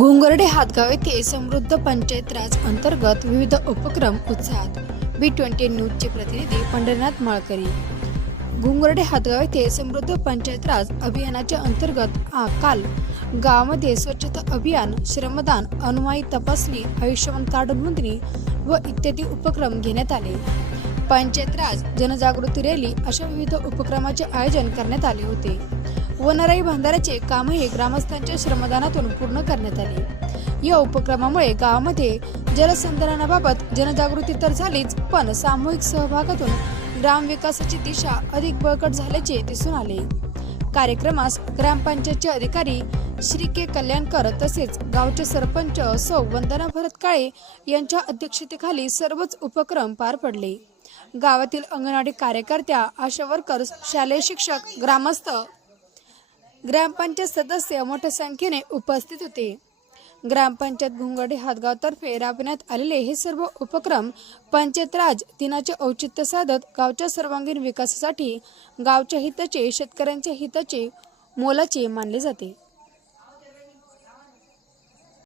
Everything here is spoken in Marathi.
घोंगर्डे हातगाव येथे समृद्ध पंचायत राज अंतर्गत विविध उपक्रम उत्साहात. बी ट्वेंटी न्यूजचे प्रतिनिधी पंढरीनाथ माळकरी. घुंगर्डे हातगाव येथे समृद्ध पंचायत राज अभियानाच्या अंतर्गत काल गावामध्ये स्वच्छता अभियान श्रमदान अनुमाई तपासणी आयुष्यमान कार्ड नोंदणी व इत्यादी उपक्रम घेण्यात आले. पंचायत राज जनजागृती रॅली अशा विविध उपक्रमाचे आयोजन करण्यात आले होते. वनराई बांधाराचे कामही ग्रामस्थांच्या श्रमदानातून पूर्ण करण्यात आले. या उपक्रमामुळे गावामध्ये जलसंधारणाबाबत जनजागृती तर झालीच पण सामूहिक सहभागातून ग्रामविकासाची दिशा अधिक बळकट झाल्याचे दिसून आले. कार्यक्रमास ग्रामपंचायतचे अधिकारी श्री के कल्याणकर तसेच गावचे सरपंच सौ वंदना भरत काळे यांच्या अध्यक्षतेखाली सर्वच उपक्रम पार पडले. गावातील अंगणवाडी कार्यकर्त्या आशा वर्कर्स शालेय शिक्षक ग्रामस्थ ग्रामपंचायत सदस्य मोठ्या संख्येने उपस्थित होते. ग्रामपंचायत घुंगडे हातगावतर्फे राबविण्यात आलेले हे सर्व उपक्रम पंचायत राज दिनाचे औचित्य साधत गावच्या सर्वांगीण विकासासाठी गावच्या हिताचे शेतकऱ्यांच्या हिताचे मोलाचे मानले जाते.